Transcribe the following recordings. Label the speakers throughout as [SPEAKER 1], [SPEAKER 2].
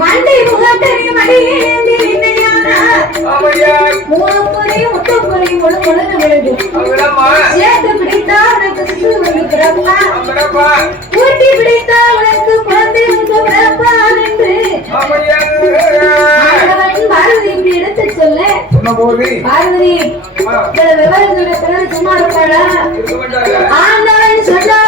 [SPEAKER 1] மண்டி முகத்தறி
[SPEAKER 2] மடியேந்தி நின்னையானார் மூணு பொறி முத்து பொறி முழு முழுன்னு விழுகும்
[SPEAKER 1] சேர்த்து பிடித்தா உனக்கு சிசு ஒன்று பிறப்பா? கூட்டி பிடித்தா உனக்கு குழந்தை ஒன்று பிறப்பான் என்று? எடுத்து சொல்ல. பார்வதி விவரங்களை சும்மா இருப்பாளா? ஆண்டவன் சொன்னா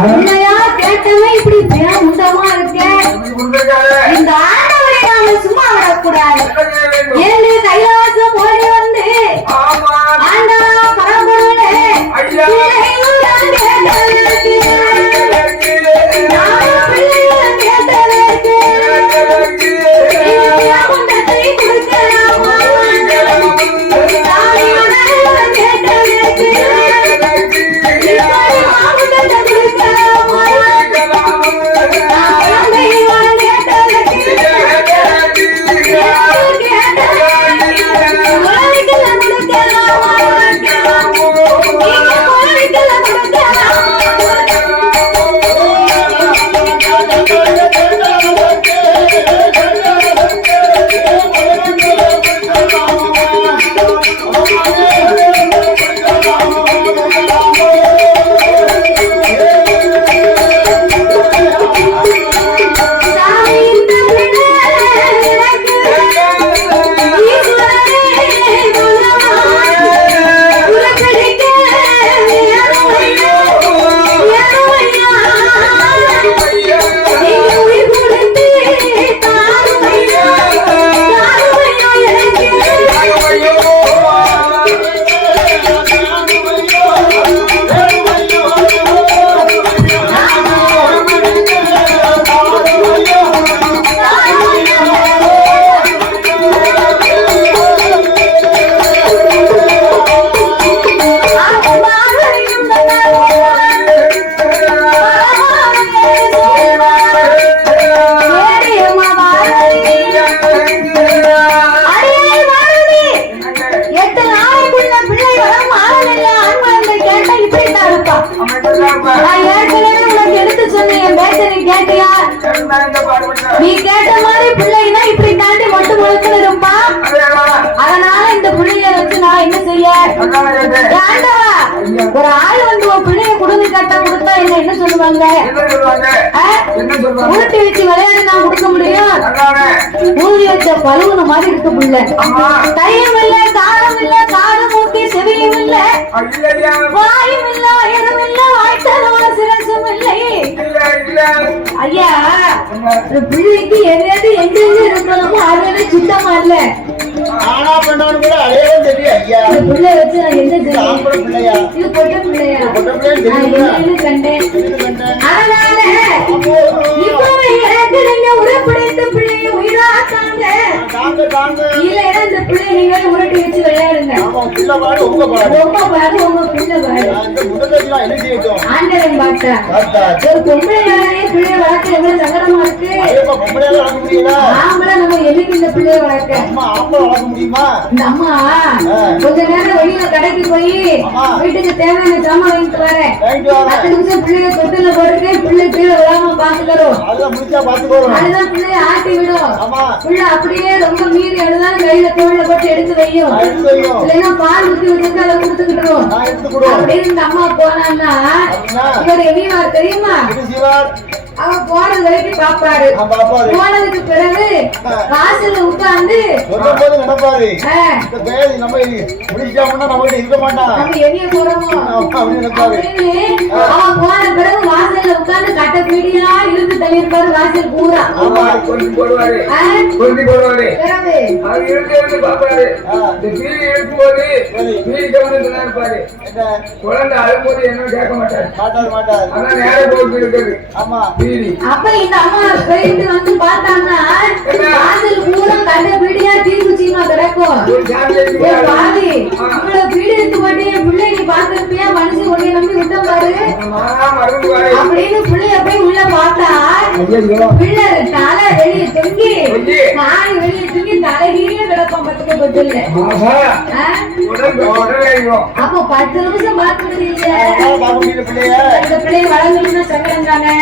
[SPEAKER 1] Bye. சொல்லுவாங்க?
[SPEAKER 2] என்ன சொல்லுவாங்க?
[SPEAKER 1] உருட்டி வச்சு விளையாடி நான் கொடுக்க முடியும்? ஊதி வச்ச பழுவுன மாதிரி இருக்க முடியல கையும் இல்ல காலம் இல்ல காடு மூக்கி செவியும் இல்ல. வாயும் இல்ல எதுவும் இல்ல வாய்த்தலும் சிரசும் இல்ல. ஐயா பிள்ளைக்கு எதாவது எங்க இருக்கணுமோ அது சுத்தமா இல்ல.
[SPEAKER 3] ஆனா பண்ணவனு கூட அடையாளம் தெரியும் ஐயா.
[SPEAKER 1] பிள்ளை வச்சு நான்
[SPEAKER 3] ஆம்பளை பிள்ளையா?
[SPEAKER 1] இது பொட்ட பிள்ளையா?
[SPEAKER 3] பொட்ட
[SPEAKER 1] கண்டேன். அதனால இப்பவே நீங்க பிள்ளையை உயிராக்காங்க.
[SPEAKER 3] ஆமா பிள்ளை பாடு உங்க பாடு
[SPEAKER 1] உங்க பாடு உங்க பிள்ளை பாடு
[SPEAKER 3] முதல்ல என்ன
[SPEAKER 1] ஆண்டவன் பார்த்தா ஒரு பிள்ளைய வளர்க்க எவ்வளவு சங்கடமா இருக்கு.
[SPEAKER 3] அதேப்பா பொம்பளையால வளர்க்க முடியல
[SPEAKER 1] ஆம்பளை நம்ம என்னைக்கு இந்த பிள்ளைய வளர்க்க?
[SPEAKER 3] அம்மா ஆம்பளை வளர்க்க முடியுமா?
[SPEAKER 1] இந்த அம்மா கொஞ்ச நேரம் வெளியில கடைக்கு போய்
[SPEAKER 3] ஆமா.
[SPEAKER 1] வீட்டுக்கு தேவையான ஜாமான் வாங்கிட்டு வரேன்.
[SPEAKER 3] வாங்கிட்டு
[SPEAKER 1] பத்து
[SPEAKER 3] வரேன்
[SPEAKER 1] நிமிஷம் பிள்ளைய தொட்டில போட்டுட்டு பிள்ளை கீழே விழாம பாத்துக்கிறோம்
[SPEAKER 3] அதெல்லாம் முடிச்சா பாத்துக்கோங்க
[SPEAKER 1] அதுதான் பிள்ளைய ஆட்டி விடும்.
[SPEAKER 3] ஆமா.
[SPEAKER 1] பிள்ளை அப்படியே ரொம்ப மீறி எழுதான் கையில தோல்ல போட்டு எடுத்து வையும்.
[SPEAKER 3] நான்
[SPEAKER 1] பால் விட்டு அதை கொடுத்துக்கிட்டுரும்
[SPEAKER 3] நான் எடுத்து கொடு
[SPEAKER 1] அப்படின்னு இந்த அம்மா போனான்னா இவர் எவ்வளவு தெரியுமா?
[SPEAKER 3] இது சிவார்
[SPEAKER 1] அவன் போனது வரைக்கும் பாப்பாரு. போனதுக்கு பிறகு வாசல்ல உட்கார்ந்து
[SPEAKER 3] போது இருக்க
[SPEAKER 1] அவன் போன பிறகு வாசல்ல உட்கார்ந்து கட்ட பீடியா இருந்து தள்ளியிருப்பாரு வாசல் பூரா.
[SPEAKER 2] போடுவாரு.
[SPEAKER 1] பிறகு
[SPEAKER 2] அவர் இருந்து குழந்தை அழும்போது என்ன கேட்க மாட்டாரு.
[SPEAKER 3] மாட்டாரு மாட்டாரு.
[SPEAKER 2] ஆனா இருக்குது.
[SPEAKER 3] ஆமா.
[SPEAKER 1] அப்ப இந்த அம்மா போயிட்டு வந்து பார்த்தாங்கன்னா வாசல் பூரா கட்ட பீடியா கிடக்கும்.
[SPEAKER 2] ஒரு சாமி எடுத்து
[SPEAKER 1] பாவி இவ்வளவு பீடி எடுத்து போட்டு பிள்ளை நீ பாத்திருப்பியா மனுஷன் உன்னை நம்பி விட்ட பாரு. அப்படின்னு பிள்ளைய போய் உள்ள பார்த்தா பிள்ளை தலை வெளிய தொங்கி. நாய் வெளிய தொங்கி தலைகீழே கிடக்கும் பத்துக்க பத்து நிமிஷம் பார்க்க முடியல
[SPEAKER 3] பிள்ளைய.
[SPEAKER 1] சங்கடம் தானே?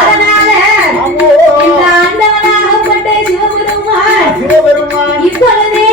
[SPEAKER 1] அதனால இந்த ஆண்டவனாகப்பட்ட சிவபெருமான். இப்பொழுதே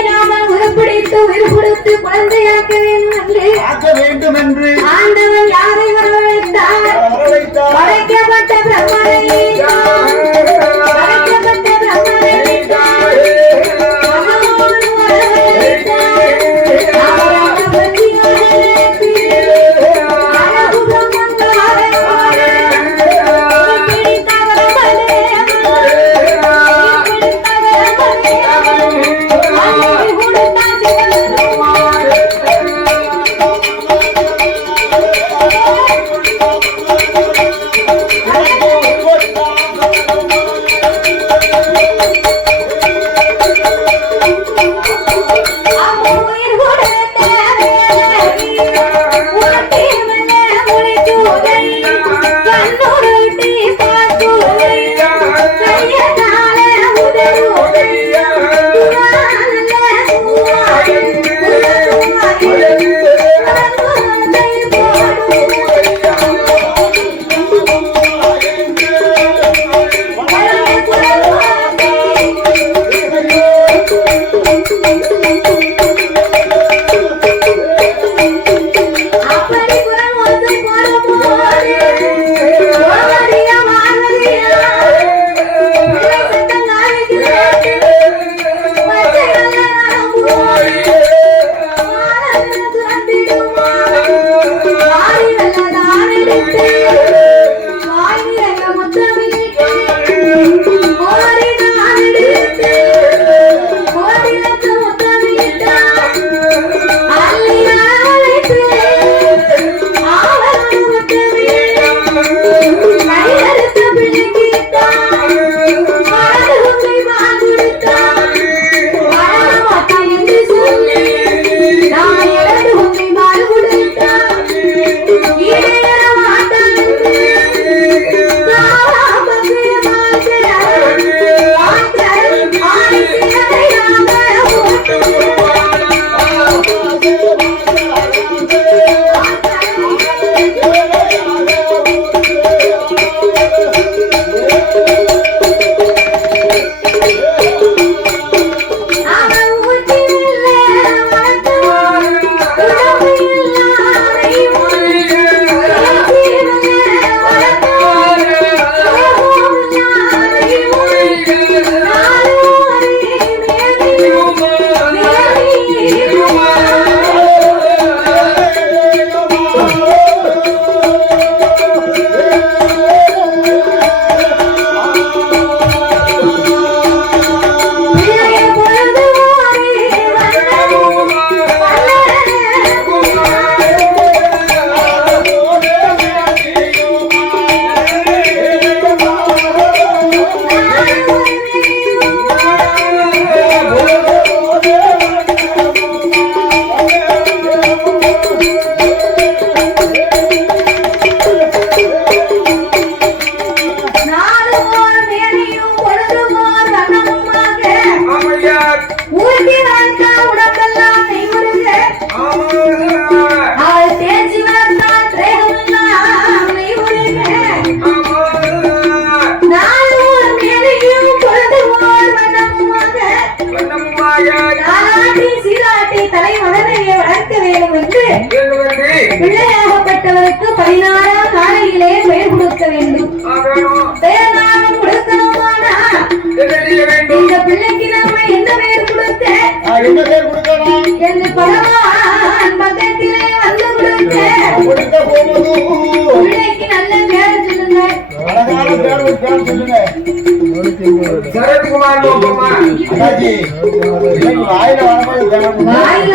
[SPEAKER 3] வாயில வரும்போது பேர்
[SPEAKER 1] வாயில